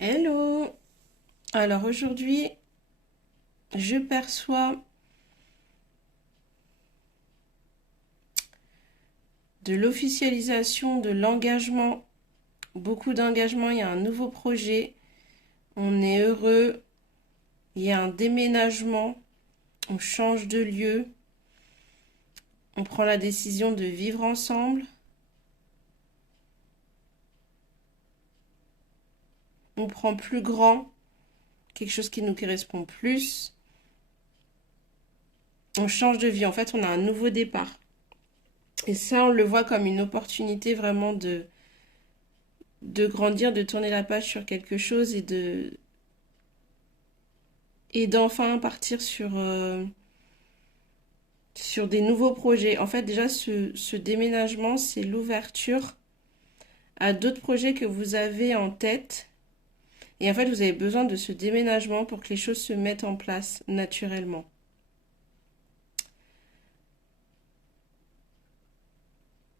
Hello! Alors aujourd'hui, je perçois de l'officialisation de l'engagement, beaucoup d'engagement, il y a un nouveau projet, on est heureux, il y a un déménagement, on change de lieu, on prend la décision de vivre ensemble, on prend plus grand, quelque chose qui nous correspond plus, on change de vie, en fait on a un nouveau départ. Et ça, on le voit comme une opportunité vraiment de grandir, de tourner la page sur quelque chose et d'enfin partir sur des nouveaux projets. En fait, déjà, ce déménagement, c'est l'ouverture à d'autres projets que vous avez en tête. Et en fait, vous avez besoin de ce déménagement pour que les choses se mettent en place naturellement.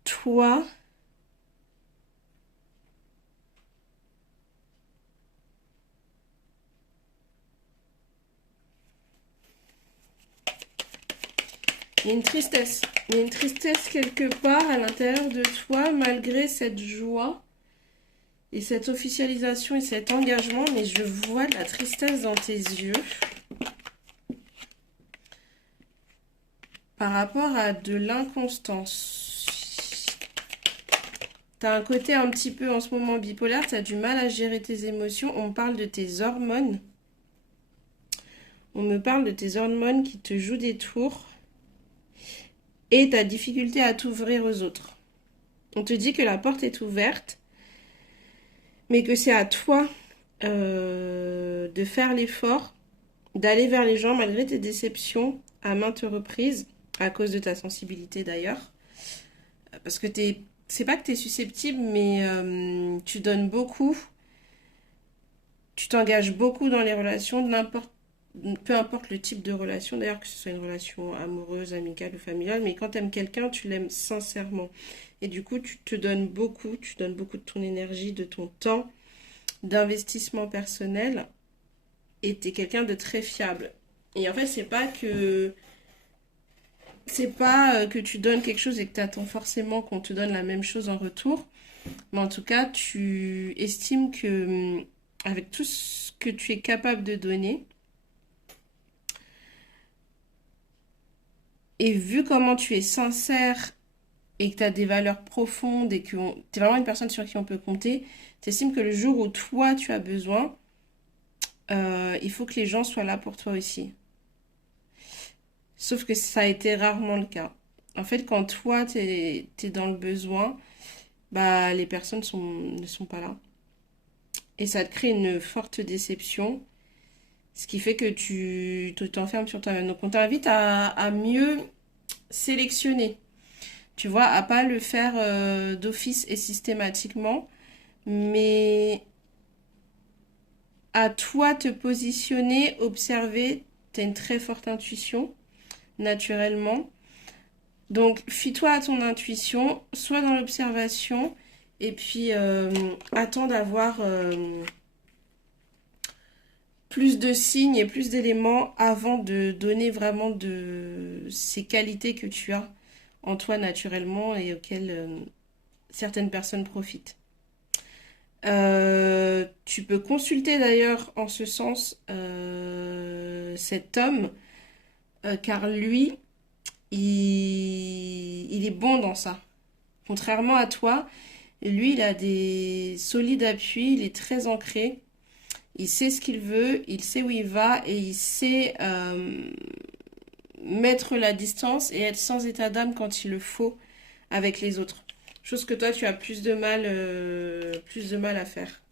Toi, il y a une tristesse. Il y a une tristesse quelque part à l'intérieur de toi, malgré cette joie et cette officialisation et cet engagement, mais je vois de la tristesse dans tes yeux par rapport à de l'inconstance. T'as un côté un petit peu en ce moment bipolaire, t'as du mal à gérer tes émotions. On parle de tes hormones. On me parle de tes hormones qui te jouent des tours et ta difficulté à t'ouvrir aux autres. On te dit que la porte est ouverte, mais que c'est à toi de faire l'effort, d'aller vers les gens malgré tes déceptions à maintes reprises, à cause de ta sensibilité d'ailleurs. Parce que c'est pas que tu es susceptible, mais tu donnes beaucoup, tu t'engages beaucoup dans les relations, peu importe le type de relation, d'ailleurs que ce soit une relation amoureuse, amicale ou familiale, mais quand tu aimes quelqu'un, tu l'aimes sincèrement. Et du coup, tu donnes beaucoup de ton énergie, de ton temps, d'investissement personnel, et tu es quelqu'un de très fiable. Et en fait, c'est pas que tu donnes quelque chose et que tu attends forcément qu'on te donne la même chose en retour, mais en tout cas, tu estimes que avec tout ce que tu es capable de donner, et vu comment tu es sincère et que tu as des valeurs profondes et que tu es vraiment une personne sur qui on peut compter, tu estimes que le jour où toi tu as besoin, il faut que les gens soient là pour toi aussi. Sauf que ça a été rarement le cas. En fait, quand toi t'es dans le besoin, bah les personnes ne sont pas là. Et ça te crée une forte déception, ce qui fait que tu t'enfermes sur toi-même. Donc on t'invite à mieux sélectionner. Tu vois, à pas le faire d'office et systématiquement, mais à toi te positionner, observer. Tu as une très forte intuition, naturellement. Donc, fie-toi à ton intuition, sois dans l'observation, et puis attends d'avoir plus de signes et plus d'éléments avant de donner vraiment de ces qualités que tu as en toi naturellement et auxquelles certaines personnes profitent. Tu peux consulter d'ailleurs en ce sens cet homme, car lui, il est bon dans ça. Contrairement à toi, lui, il a des solides appuis, il est très ancré, il sait ce qu'il veut, il sait où il va et il sait mettre la distance et être sans état d'âme quand il le faut avec les autres. Chose que toi, tu as plus de mal à faire.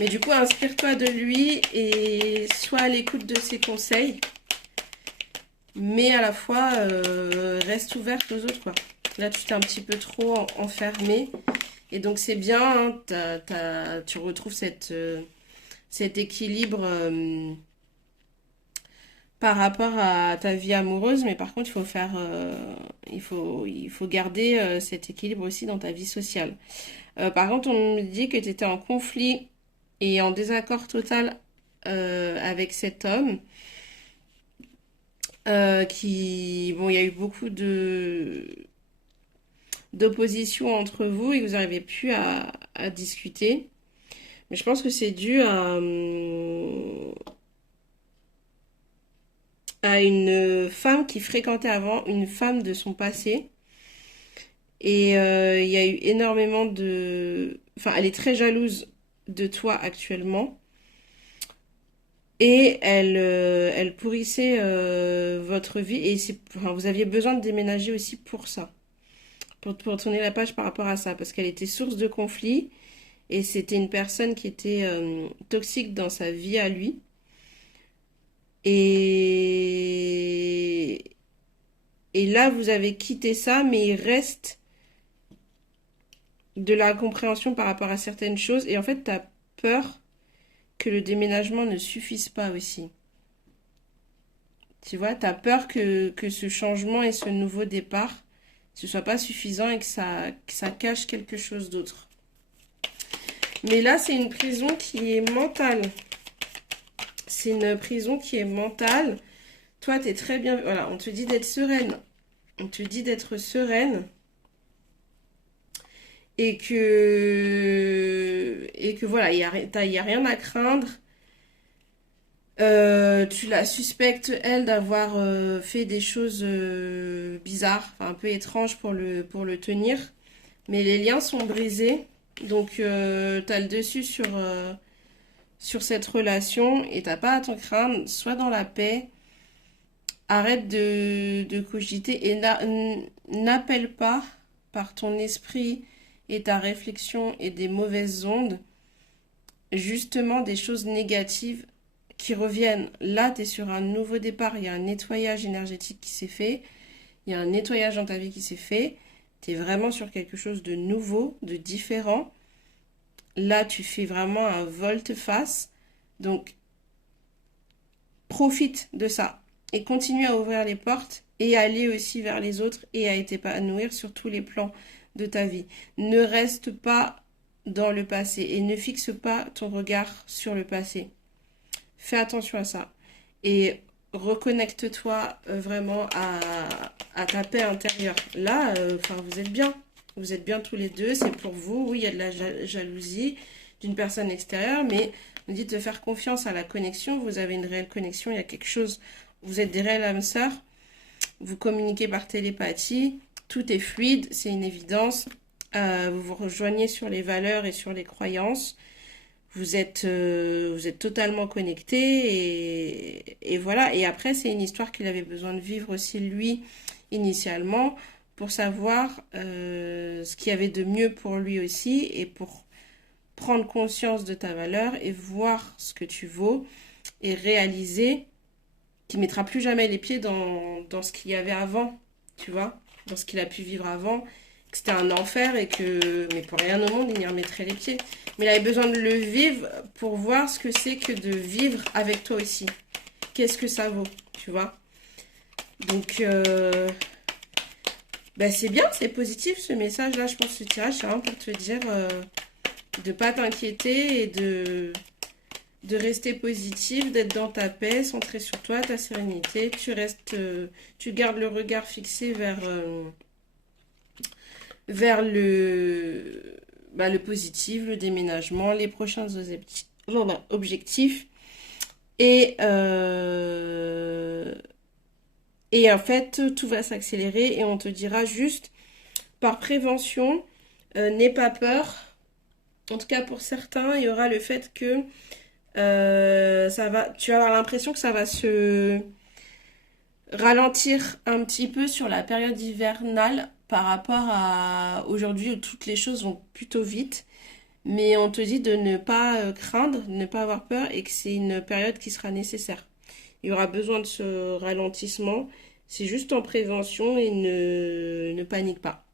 Mais du coup, inspire-toi de lui et sois à l'écoute de ses conseils. Mais à la fois, reste ouverte aux autres, quoi. Là, tu t'es un petit peu trop enfermée. Et donc, c'est bien, hein, tu retrouves cet équilibre par rapport à ta vie amoureuse. Mais par contre, il faut garder cet équilibre aussi dans ta vie sociale. Par contre, on me dit que tu étais en conflit et en désaccord total avec cet homme. Bon, il y a eu beaucoup d'opposition entre vous et vous n'arrivez plus à discuter. Mais je pense que c'est dû à une femme qui fréquentait avant, une femme de son passé. Et il y a eu énormément de... Enfin, elle est très jalouse de toi actuellement. Et elle pourrissait votre vie. Et enfin, vous aviez besoin de déménager aussi pour ça. Pour tourner la page par rapport à ça. Parce qu'elle était source de conflit. Et c'était une personne qui était toxique dans sa vie à lui. Et, et là, vous avez quitté ça, mais il reste de la compréhension par rapport à certaines choses. Et en fait, tu as peur que le déménagement ne suffise pas aussi. Tu vois, tu as peur que ce changement et ce nouveau départ, ce soit pas suffisant et que ça cache quelque chose d'autre. Mais là, c'est une prison qui est mentale. C'est une prison qui est mentale. Toi, tu es très bien... Voilà, on te dit d'être sereine. On te dit d'être sereine. Et que voilà, il n'y a rien à craindre. Tu la suspectes, elle, d'avoir fait des choses bizarres, enfin, un peu étranges pour le tenir. Mais les liens sont brisés. Donc, tu as le dessus sur cette relation et t'as pas à t'en craindre. Sois dans la paix. Arrête de cogiter et n'appelle pas par ton esprit et ta réflexion et des mauvaises ondes justement des choses négatives qui reviennent. Là, tu es sur un nouveau départ, il y a un nettoyage énergétique qui s'est fait, il y a un nettoyage dans ta vie qui s'est fait, tu es vraiment sur quelque chose de nouveau, de différent. Là, tu fais vraiment un volte-face, donc profite de ça et continue à ouvrir les portes et à aller aussi vers les autres et à t'épanouir sur tous les plans de ta vie. Ne reste pas dans le passé et ne fixe pas ton regard sur le passé. Fais attention à ça. Et reconnecte-toi vraiment à ta paix intérieure. Là, enfin, vous êtes bien. Vous êtes bien tous les deux. C'est pour vous. Oui, il y a de la jalousie d'une personne extérieure, mais on dit de faire confiance à la connexion. Vous avez une réelle connexion. Il y a quelque chose. Vous êtes des réelles âmes sœurs. Vous communiquez par télépathie. Tout est fluide. C'est une évidence. Vous vous rejoignez sur les valeurs et sur les croyances. Vous êtes totalement connectés et voilà. Et après, c'est une histoire qu'il avait besoin de vivre aussi lui initialement pour savoir ce qu'il y avait de mieux pour lui aussi et pour prendre conscience de ta valeur et voir ce que tu vaux et réaliser qu'il ne mettra plus jamais les pieds dans ce qu'il y avait avant, tu vois, dans ce qu'il a pu vivre avant, que c'était un enfer et que, mais pour rien au monde, il n'y remettrait les pieds. Mais il avait besoin de le vivre pour voir ce que c'est que de vivre avec toi aussi. Qu'est-ce que ça vaut, tu vois. Donc, bah c'est bien, c'est positif ce message-là. Je pense que ce tirage, c'est vraiment pour te dire de pas t'inquiéter et de rester positif, d'être dans ta paix, centré sur toi, ta sérénité. Tu restes, tu gardes le regard fixé vers le positif, le déménagement, les prochains objectifs. Et en fait, tout va s'accélérer et on te dira juste, par prévention, n'aie pas peur. En tout cas, pour certains, il y aura le fait que tu vas avoir l'impression que ça va se ralentir un petit peu sur la période hivernale par rapport à aujourd'hui où toutes les choses vont plutôt vite. Mais on te dit de ne pas craindre, de ne pas avoir peur et que c'est une période qui sera nécessaire. Il y aura besoin de ce ralentissement. C'est juste en prévention et ne panique pas.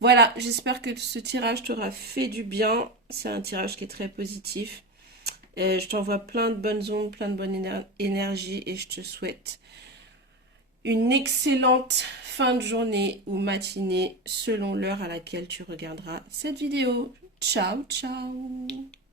Voilà, j'espère que ce tirage t'aura fait du bien. C'est un tirage qui est très positif. Je t'envoie plein de bonnes ondes, plein de bonne énergie et je te souhaite une excellente fin de journée ou matinée selon l'heure à laquelle tu regarderas cette vidéo. Ciao, ciao!